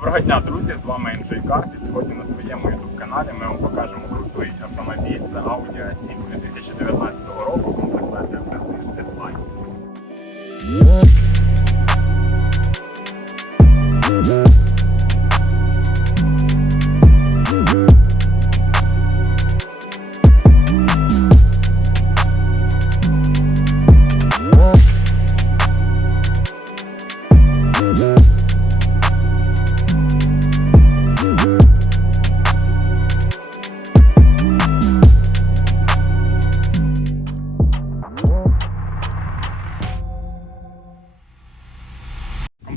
Доброго дня, друзі! З вами MJ Cars. І сьогодні на своєму youtube каналі ми вам покажемо крутий автомобіль. Це Audi A7 2019 року, комплектація Prestige S-Line.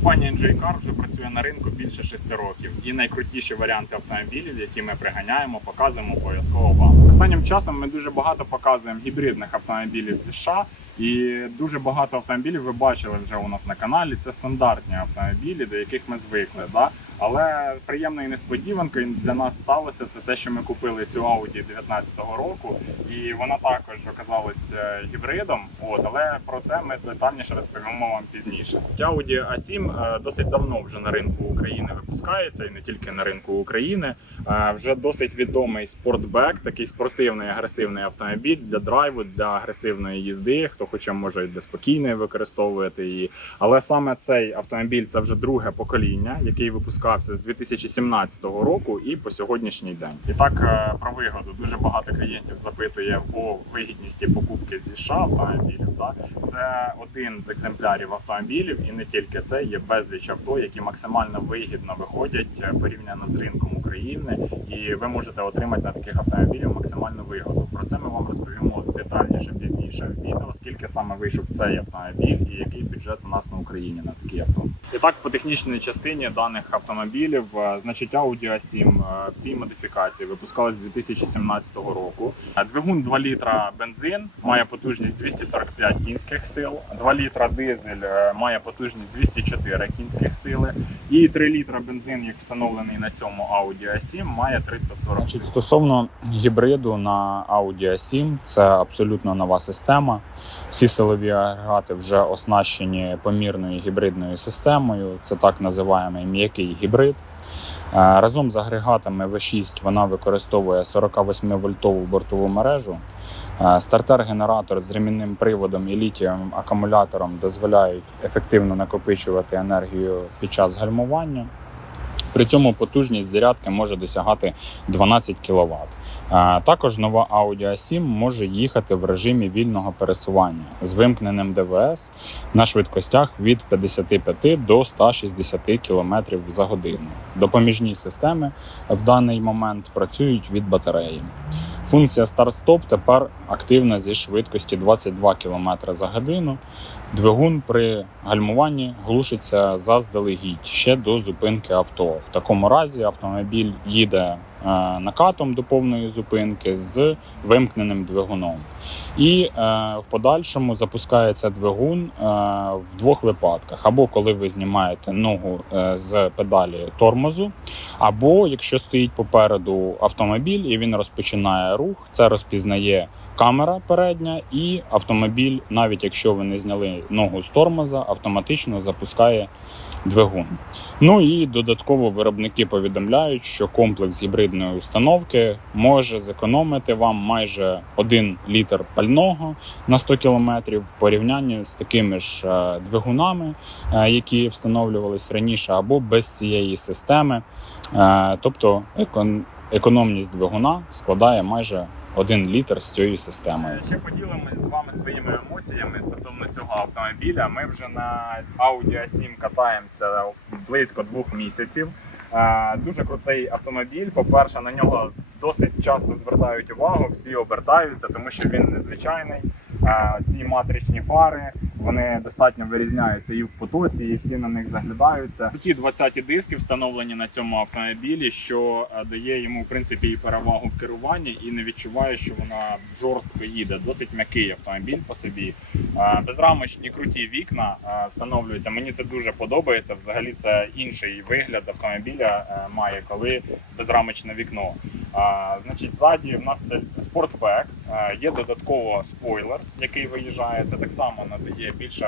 Компанія NJ Car вже працює на ринку більше 6 років, і найкрутіші варіанти автомобілів, які ми приганяємо, показуємо обов'язково вам. Останнім часом ми дуже багато показуємо гібридних автомобілів зі США, і дуже багато автомобілів ви бачили вже у нас на каналі. Це стандартні автомобілі, до яких ми звикли. Да? Але приємною несподіванкою для нас сталося це те, що ми купили цю Audi 2019 року, і вона також оказалась е, гібридом. От але про це ми детальніше розповімо вам пізніше. Audi A7 е, досить давно вже на ринку України випускається, і не тільки на ринку України. Е, Вже досить відомий спортбек, такий спортивний агресивний автомобіль для драйву, для агресивної їзди. Хто хоче, може і для спокійної використовувати її. Але саме цей автомобіль це вже друге покоління, який випускався з 2017 року і по сьогоднішній день. І так е, про вигоду дуже багато клієнтів запитує по вигідності покупки зі США автомобілів. Да? Це один з екземплярів автомобілів, і не тільки це є безліч авто, які максимально вигідно виходять е, порівняно з ринком України, і ви можете отримати на таких автомобілях максимальну вигоду. Про це ми вам розповімо детальніше пізніше в відео, скільки саме вийшов цей автомобіль і який бюджет у нас на Україні на такі авто. І так, по технічній частині даних автомобілів, е, значить Audi A7 е, в цій модифікації випускалась 2017 року. Е, Двигун 2 літра бензин має потужність 245 кінських сил, 2 літра дизель має потужність 204 кінських сили, і 3 літра бензин, як встановлений на цьому Audi A7, має 340 сил. Стосовно гібриду на Audi A7, це абсолютно нова система. Всі силові агрегати вже оснащені помірною гібридною системою. Це так називаємо м'який гібрид. Е, Разом з агрегатами V6 вона використовує 48-вольтову бортову мережу. Е, Стартер-генератор з ремінним приводом і літієвим акумулятором дозволяють ефективно накопичувати енергію під час гальмування. При цьому потужність зарядки може досягати 12 кВт. Також нова Audi A7 може їхати в режимі вільного пересування з вимкненим ДВС на швидкостях від 55 до 160 км за годину. Допоміжні системи в даний момент працюють від батареї. Функція старт-стоп тепер активна зі швидкості 22 км за годину. Двигун при гальмуванні глушиться заздалегідь ще до зупинки авто. В такому разі автомобіль їде накатом до повної зупинки з вимкненим двигуном. І е, в подальшому запускається двигун е, в двох випадках: або коли ви знімаєте ногу е, з педалі тормозу, або якщо стоїть попереду автомобіль і він розпочинає рух, це розпізнає камера передня, і автомобіль, навіть якщо ви не зняли ногу з тормоза, автоматично запускає двигун. Ну і додатково виробники повідомляють, що комплекс гібридної установки може зекономити вам майже 1 літр пального на 100 км в порівнянні з такими ж е, двигунами, е, які встановлювались раніше, або без цієї системи. Е, Тобто екон- економність двигуна складає майже 1 літр з цією системою. Ще поділимось з вами своїми емоціями стосовно цього автомобіля. Ми вже на Audi A7 катаємося близько двох місяців. Е, Дуже крутий автомобіль. По-перше, на нього досить часто звертають увагу, всі обертаються, тому що він незвичайний. Е, Ці матричні фари вони достатньо вирізняються і в потоці, і всі на них заглядаються. Ті 20 диски встановлені на цьому автомобілі, що е, дає йому в принципі і перевагу в керуванні, і не відчуває, що вона жорстко їде. Досить м'який автомобіль по собі. Е, Безрамочні круті вікна е, встановлюються. Мені це дуже подобається. Взагалі, це інший вигляд автомобіля має, коли безрамочне вікно. А, значить, ззаді в нас це спортбек, а, є додатково спойлер, який виїжджає. Це так само надає більш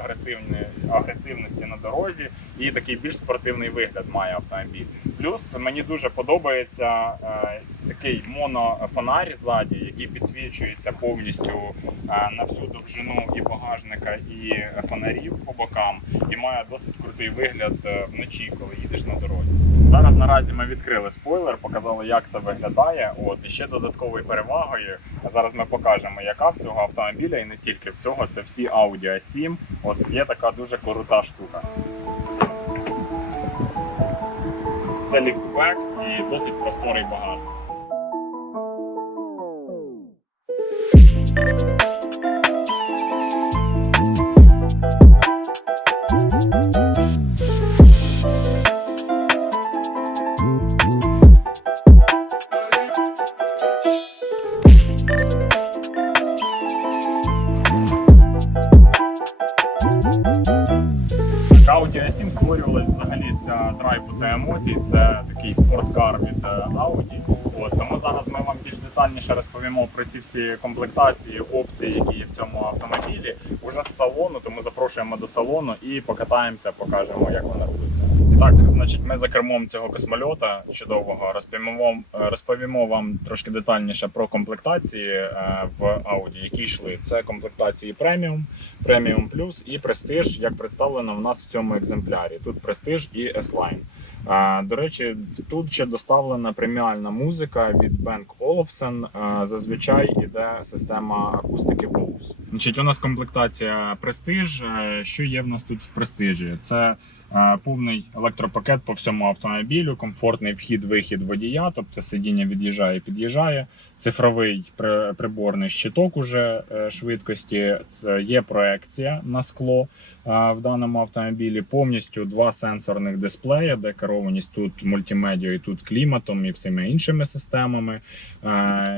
агресивності на дорозі і такий більш спортивний вигляд має автомобіль. Плюс мені дуже подобається е, такий монофонарь ззаді, який підсвічується повністю е, на всю довжину і багажника, і фонарів по бокам, і має досить крутий вигляд е, вночі, коли їдеш на дорозі. Зараз наразі ми відкрили спойлер, показали, як це виглядає. От і ще додатковою перевагою. Зараз ми покажемо, яка в цього автомобіля, і не тільки в цього, це всі Audi A7. От є така дуже крута штука. Це ліфтбек і досить просторий багажник. Ці всі комплектації, опції, які є в цьому автомобілі. Уже з салону, тому запрошуємо до салону і покатаємося, покажемо, як вона робиться. І так, значить, ми за кермом цього космольота чудового розповімо, розповімо вам трошки детальніше про комплектації е, в Audi, які йшли. Це комплектації преміум, преміум плюс і престиж, як представлено в нас в цьому екземплярі. Тут престиж і S-Line. До речі, тут ще доставлена преміальна музика від Bang Olufsen. Зазвичай іде система акустики Bose. Значить, у нас комплектація. Е, Що є в нас тут в престижі? Це повний електропакет по всьому автомобілю, комфортний вхід-вихід водія, тобто сидіння від'їжджає, під'їжджає. Цифровий при- приборний щиток уже е, швидкості. Є проекція на скло в даному автомобілі. Повністю два сенсорних дисплея, де керованість тут мультимедією, тут кліматом і всіма іншими системами.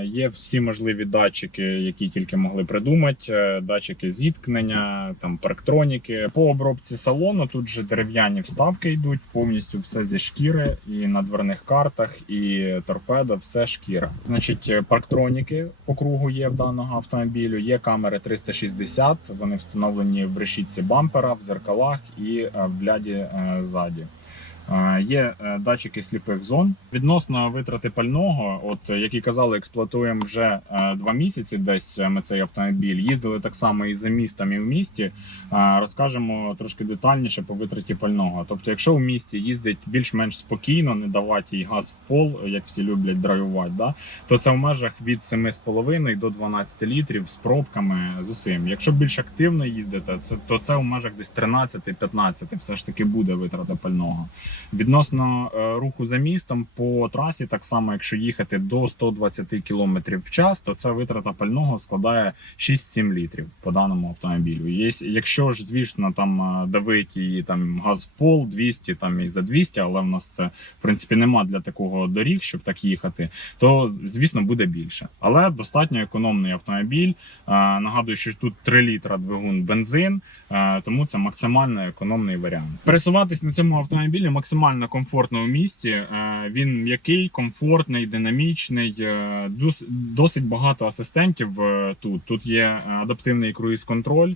Є всі можливі датчики, які тільки могли придумати. Е, Датчики зіткнення, там парктроніки. По обробці салону тут же дерев'яні вставки йдуть, повністю все зі шкіри, і на дверних картах, і торпеда, все шкіра. Значить, е, парктроніки по кругу є в даного автомобілю. Є камери 360, вони встановлені в решітці бампера, в зеркалах і е, в ляді е, ззаді. Є е, датчики сліпих зон. Відносно витрати пального, от е, як і казали, експлуатуємо вже е, два місяці. Десь ми цей автомобіль їздили так само і за містом, і в місті. Розкажемо трошки детальніше по витраті пального. Тобто, якщо в місті їздить більш-менш спокійно, не давати їй газ в пол, як всі люблять драйвувати, да, то це в межах від 7,5 до 12 літрів з пробками з усім. Якщо більш активно їздите, це то це в межах десь 13-15, все ж таки буде витрата пального. Відносно е, руху за містом по трасі, так само, якщо їхати до 120 км в час, то ця витрата пального складає 6-7 літрів по даному автомобілю. Є, якщо ж, звісно, там е, давить і там газ в пол 200, там і за 200, але в нас це в принципі нема для такого доріг, щоб так їхати, то звісно буде більше. Але достатньо економний автомобіль. Е, Нагадую, що тут 3 літра двигун бензин, тому це максимально економний варіант. Пересуватись на цьому автомобілі максимально комфортно в місті. Е, Він м'який, комфортний, динамічний. е, Досить багато асистентів е, тут. Тут є адаптивний круїз-контроль,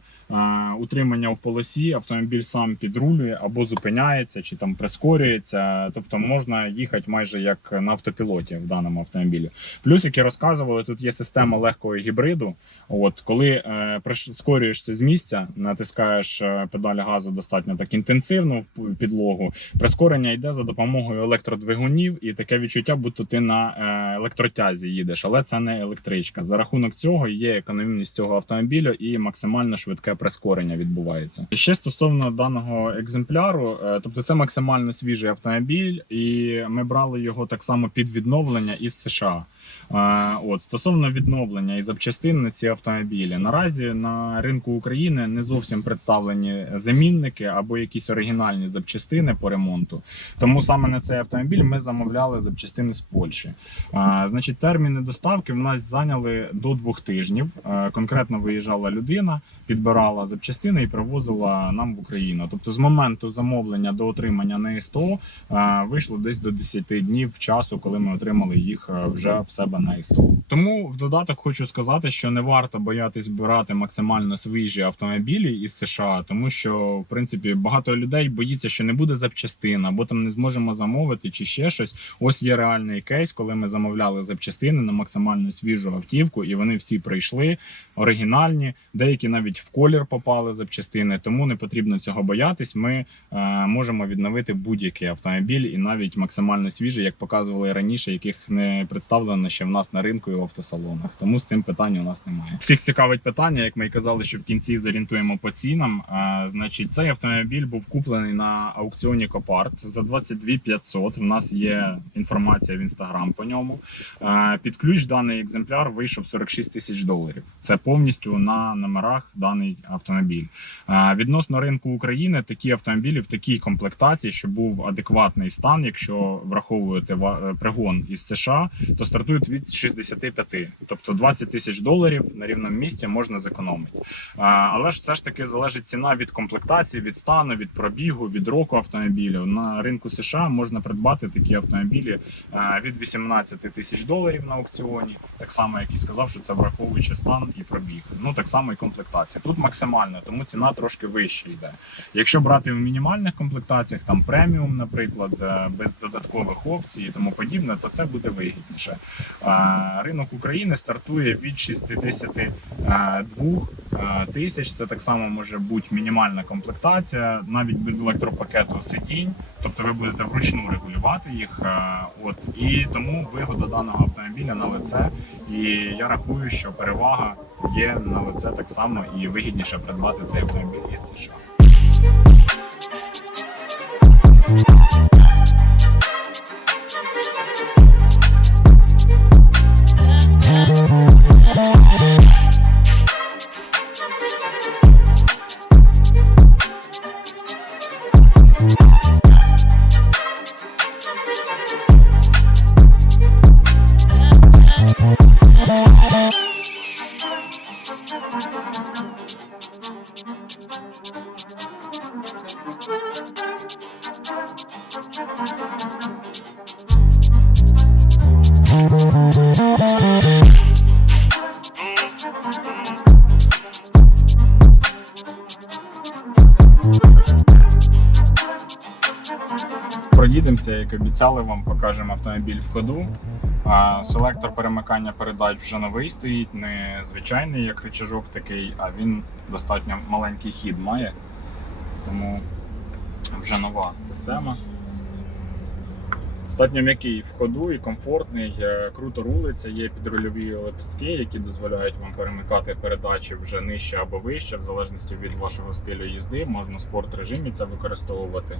утримання в полосі. Автомобіль сам підрулює або зупиняється, чи там прискорюється. Тобто можна їхати майже як на автопілоті в даному автомобілі. Плюс, як і розказували, тут є система легкого гібриду. От коли прискорюєшся з місця, натискаєш педаль газу достатньо так інтенсивно в підлогу. Прискорення йде за допомогою електродвигунів, і таке відчуття, будто ти на е, електротязі їдеш, але це не електричка. За рахунок цього є економність цього автомобіля і максимально швидке прискорення відбувається. Ще стосовно даного екземпляру, е, тобто це максимально свіжий автомобіль, і ми брали його так само під відновлення із США. Е, От стосовно відновлення і запчастин на ці автомобілі, наразі на ринку України не зовсім представлені замінники або якісь оригінальні запчастини по ремонту. Тому саме на цей автомобіль ми замовляли запчастини з Польщі. А, значить, терміни доставки в нас зайняли до двох тижнів. Е, конкретно виїжджала людина, підбирала запчастини і привозила нам в Україну. Тобто, з моменту замовлення до отримання на СТО е, вийшло десь до 10 днів часу, коли ми отримали їх е, вже в себе на СТО. Тому в додаток хочу сказати, що не варто боятись брати максимально свіжі автомобілі із США, тому що в принципі багато людей боїться, що не буде запчастин, або там не зможемо замовити, чи ще щось. Ось є реальний кейс, коли ми замовляли запчастини на максимально свіжу автівку, і вони всі прийшли оригінальні. Деякі навіть в колір попали запчастини, тому не потрібно цього боятись. Ми е, можемо відновити будь-який автомобіль і навіть максимально свіжий, як показували раніше, яких не представлено ще в нас на ринку і в автосалонах. Тому з цим питань у нас немає. Всіх цікавить питання, як ми і казали, що в кінці зорієнтуємо по цінам. Е, значить, цей автомобіль був куплений на аукціоні Копарт за 22 500. У нас є інформація в інстаграм по ньому. Е, Під ключ даний екземпляр вийшов 46 тисяч доларів. Це повністю на номерах даний автомобіль. Е, Відносно ринку України такі автомобілі в такій комплектації, що був адекватний стан, якщо враховуєте е, пригон із США, то стартують від 65. Тобто 20 тисяч доларів на рівному місці можна зекономити. Але ж все ж таки залежить ціна від комплектації, від стану, від пробігу, від року автомобілів. На ринку США можна придбати такі автомобілі від 18 тисяч доларів на аукціоні. Так само, як і сказав, що це враховуючи стан і пробіг. Ну так само і комплектація. Тут максимально, тому ціна трошки вище йде. Якщо брати в мінімальних комплектаціях, там преміум, наприклад, е, без додаткових опцій і тому подібне, то це буде вигідніше. Ринок України стартує від 62 е, тисяч. Це так само може бути мінімальна комплектація, навіть без електропакету сидінь. Тобто ви будете вручну регулювати їх. е, От і тому вигода даного автомобіля на лице. І я рахую, що перевага є на лице так само і вигідніше придбати цей автомобіль із США. Як обіцяли вам, покажемо автомобіль в ходу. Селектор перемикання передач вже новий стоїть, не звичайний, як рычажок такий, а він достатньо маленький хід має. Тому вже нова система. Достатньо м'який в ходу і комфортний, е, круто рулиться, є підрульові лепестки, які дозволяють вам перемикати передачі вже нижче або вище, в залежності від вашого стилю їзди. Можна в спорт режимі це використовувати.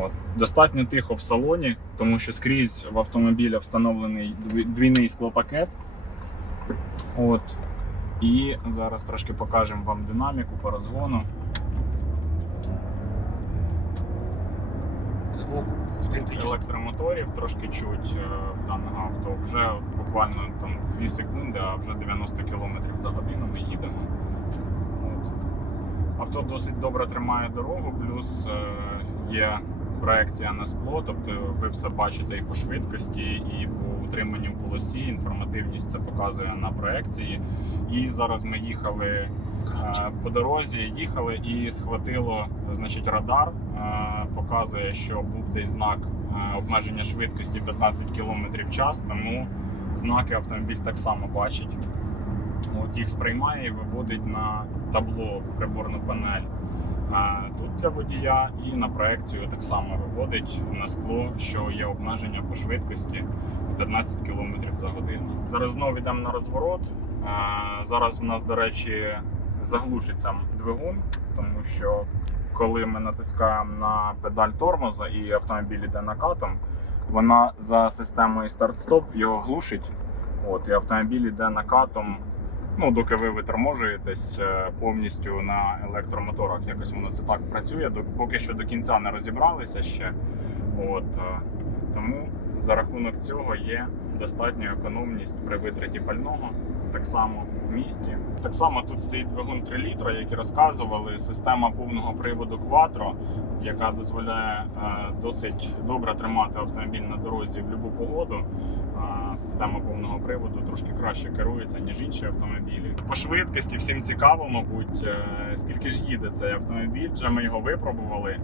От. Достатньо тихо в салоні, тому що скрізь в автомобіля встановлений двійний склопакет. От. І зараз трошки покажемо вам динаміку по розгону. Звук Від електромоторів трошки чуть е, в даного авто. Вже буквально там 2 секунди, а вже 90 км за годину ми їдемо. От. Авто досить добре тримає дорогу, плюс е, є проекція на скло, тобто ви все бачите і по швидкості, і по утриманню в полосі. Інформативність це показує на проекції. І зараз ми їхали е, по дорозі, їхали і схватило значить, радар. е, Показує, що був десь знак е, обмеження швидкості 15 км в час, тому знаки автомобіль так само бачить. От їх сприймає і виводить на табло приборну панель. Тут для водія і на проекцію так само виводить на скло, що є обмеження по швидкості 15 км за годину. Зараз знову йдемо на розворот. Зараз у нас, до речі, заглушиться двигун, тому що коли ми натискаємо на педаль тормоза і автомобіль йде накатом, вона за системою старт-стоп його глушить. От, і автомобіль йде накатом ну, доки ви виторможуєтесь е, повністю на електромоторах. Якось воно це так працює. Поки що до кінця не розібралися ще. От, е, Тому за рахунок цього є достатня економність при витраті пального. Так само в місті. Так само тут стоїть двигун 3 літра, як і розказували, система повного приводу Quattro, яка дозволяє е, досить добре тримати автомобіль на дорозі в будь-яку погоду. Система повного приводу трошки краще керується, ніж інші автомобілі. По швидкості всім цікаво, мабуть, е, скільки ж їде цей автомобіль. Вже ми його випробували. Е,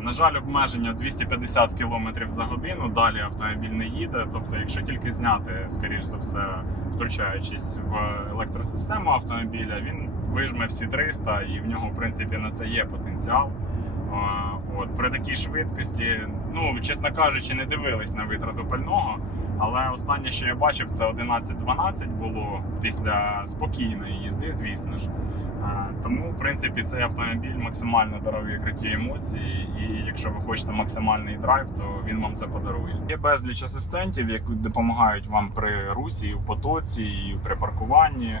На жаль, обмеження 250 км за годину. Далі автомобіль не їде. Тобто, якщо тільки зняти, скоріш за все, втручаючись в електросистему автомобіля, він вижме всі 300 і в нього, в принципі, на це є потенціал. От при такій швидкості, ну чесно кажучи, не дивились на витрату пального. Але останнє, що я бачив, це 11-12 було після спокійної їзди, звісно ж. Тому, в принципі, цей автомобіль максимально дарує круті емоції, і якщо ви хочете максимальний драйв, то він вам це подарує. Є безліч асистентів, які допомагають вам при русі, і в потоці, і при паркуванні.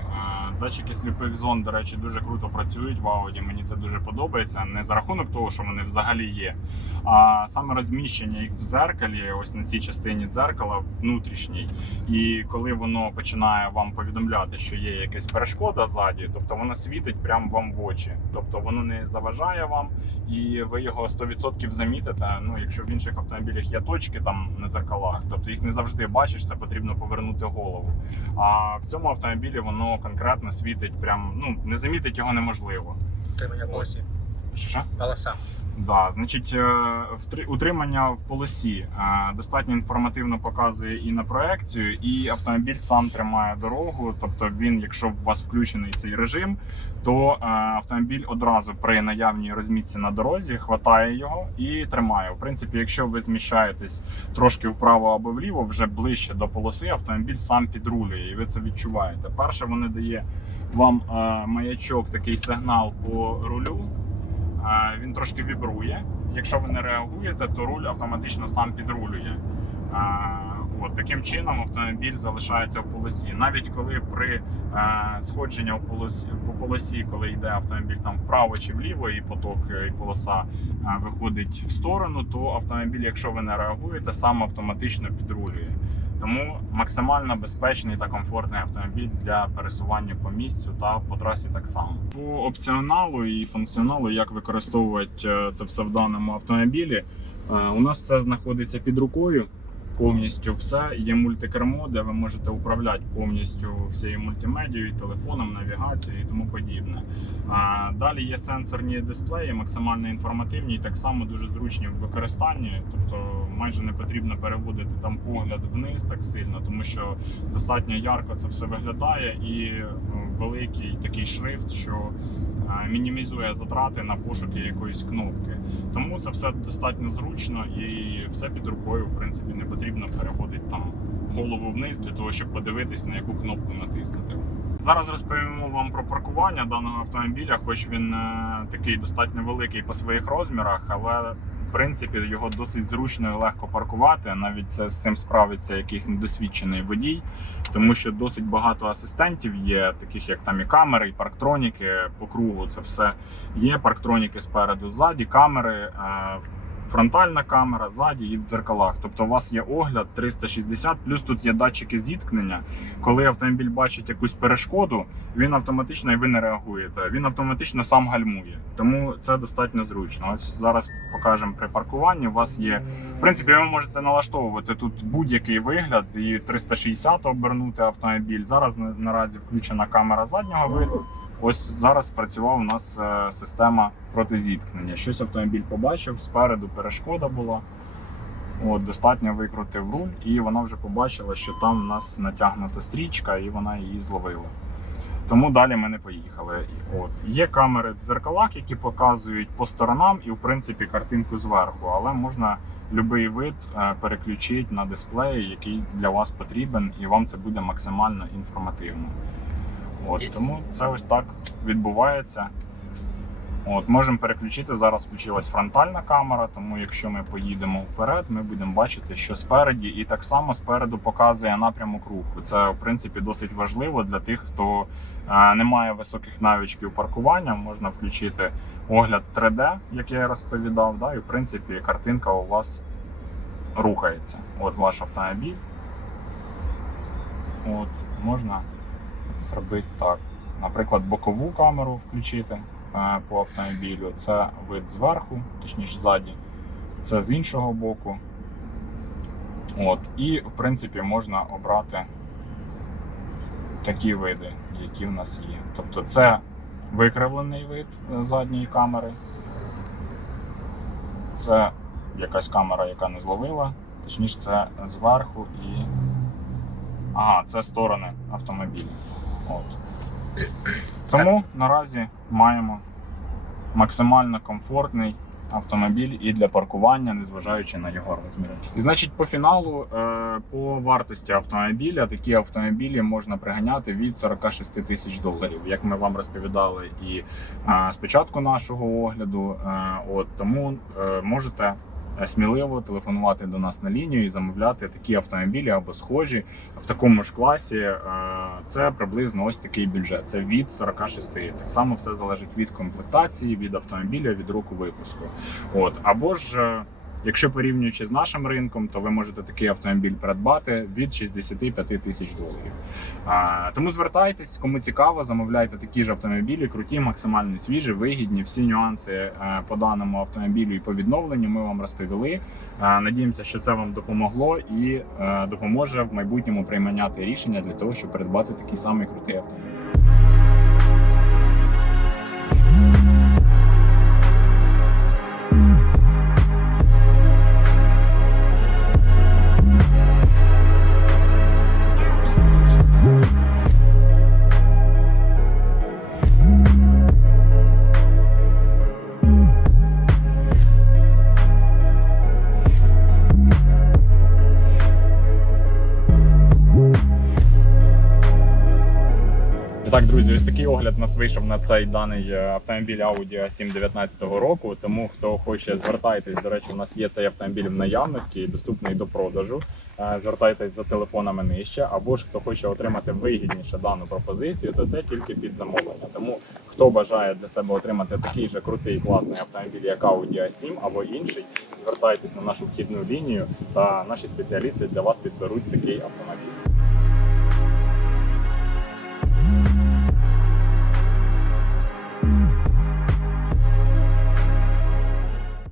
Датчики сліпих зон, до речі, дуже круто працюють в Audi. Мені це дуже подобається. Не за рахунок того, що вони взагалі є, а саме розміщення їх в зеркалі, ось на цій частині дзеркала внутрішній. І коли воно починає вам повідомляти, що є якась перешкода ззаді, тобто воно світить прямо вам в очі. Тобто воно не заважає вам, і ви його 100% замітите. Ну, якщо в інших автомобілях є точки там на зеркалах, тобто їх не завжди бачиш, це потрібно повернути голову. А в цьому автомобілі воно конкретно світить, прям ну не замітить його неможливо. Утримання полосі. Що? що? Полоса. Да, значить, е, утримання в полосі е, достатньо інформативно показує і на проекцію, і автомобіль сам тримає дорогу. Тобто, він, якщо у вас включений цей режим, то е, автомобіль одразу при наявній розмітці на дорозі хватає його і тримає. В принципі, якщо ви зміщаєтесь трошки вправо або вліво, вже ближче до полоси, автомобіль сам підрулює, і ви це відчуваєте. Перше, вони дає вам маячок, такий сигнал по рулю. Він трошки вібрує. Якщо ви не реагуєте, то руль автоматично сам підрулює. От таким чином автомобіль залишається в полосі. Навіть коли при е, сходженні в полосі, по полосі, коли йде автомобіль там вправо чи вліво, і поток е, і полоса е, виходить в сторону, то автомобіль, якщо ви не реагуєте, сам автоматично підрулює. Тому максимально безпечний та комфортний автомобіль для пересування по місцю та по трасі так само. По опціоналу і функціоналу, як використовувати е, це все в даному автомобілі, е, у нас все знаходиться під рукою. Повністю все є мультикермо, де ви можете управляти повністю всією мультимедією, телефоном, навігацією і тому подібне. Далі є сенсорні дисплеї, максимально інформативні і так само дуже зручні в використанні. Тобто майже не потрібно переводити там погляд вниз так сильно, тому що достатньо ярко це все виглядає, і е, великий такий шрифт, що е, мінімізує затрати на пошуки якоїсь кнопки. Тому це все достатньо зручно і все під рукою, в принципі, не потрібно переводити там голову вниз для того, щоб подивитись на яку кнопку натиснути. Зараз розповімо вам про паркування даного автомобіля, хоч він е, такий достатньо великий по своїх розмірах, але принципі його досить зручно і легко паркувати. Навіть це з цим справиться якийсь недосвідчений водій, тому що досить багато асистентів є, таких як там і камери, і парктроніки по кругу. Це все є. Парктроніки спереду, ззаді, камери. Фронтальна камера ззаді і в дзеркалах. Тобто у вас є огляд 360, плюс тут є датчики зіткнення. Коли автомобіль бачить якусь перешкоду, він автоматично і ви не реагуєте. Він автоматично сам гальмує. Тому це достатньо зручно. Ось зараз покажемо при паркуванні. У вас є в принципі, ви можете налаштовувати тут будь-який вигляд і 360 обернути автомобіль. Зараз наразі включена камера заднього виду. Ось зараз спрацював у нас е, система протизіткнення. Щось автомобіль побачив, спереду перешкода була. От, достатньо викрутив руль, і вона вже побачила, що там у нас натягнута стрічка, і вона її зловила. Тому далі ми не поїхали. От. Є камери в зеркалах, які показують по сторонам і, в принципі, картинку зверху, але можна будь-який вид е, переключити на дисплеї, який для вас потрібен, і вам це буде максимально інформативно. От, тому це ось так відбувається. От, можемо переключити. Зараз включилась фронтальна камера, тому якщо ми поїдемо вперед, ми будемо бачити, що спереді, і так само спереду показує напрямок руху. Це в принципі досить важливо для тих, хто е, не має високих навичків паркування. Можна включити огляд 3D, як я розповідав. Да, і в принципі картинка у вас рухається. От ваш автомобіль. От, можна зробити так. Наприклад, бокову камеру включити е, по автомобілю. Це вид зверху, точніше ззаді. Це з іншого боку. От. І, в принципі, можна обрати такі види, які в нас є. Тобто це викривлений вид е, задньої камери. Це якась камера, яка не зловила. Точніше, це зверху і. Ага, це сторони автомобіля. От. Тому наразі маємо максимально комфортний автомобіль і для паркування, незважаючи на його розміри. І, значить, по фіналу, е, по вартості автомобіля, такі автомобілі можна приганяти від 46 тисяч доларів, як ми вам розповідали і е, спочатку нашого огляду. Е, От тому е, можете. Е, Сміливо телефонувати до нас на лінію і замовляти такі автомобілі або схожі в такому ж класі. е, Це приблизно ось такий бюджет. Це від 46. Так само все залежить від комплектації, від автомобіля, від року випуску. От або ж. Якщо порівнюючи з нашим ринком, то ви можете такий автомобіль придбати від 65 тисяч доларів. А, тому звертайтесь, кому цікаво, замовляйте такі ж автомобілі, круті, максимально свіжі, вигідні. Всі нюанси е, по даному автомобілю і по відновленню ми вам розповіли. Е, Надіємося, що це вам допомогло і е, допоможе в майбутньому приймати рішення для того, щоб придбати такий самий крутий автомобіль. Так, друзі, ось такий огляд нас вийшов на цей даний е, автомобіль Audi A7 19 року. Тому хто хоче, звертайтесь. До речі, у нас є цей автомобіль в наявності і доступний до продажу. Е, Звертайтесь за телефонами нижче. Або ж хто хоче отримати вигідніше дану пропозицію, то це тільки під замовлення. Тому хто бажає для себе отримати такий же крутий класний автомобіль, як Audi A7 або інший, звертайтесь на нашу вхідну лінію, та наші спеціалісти для вас підберуть такий автомобіль.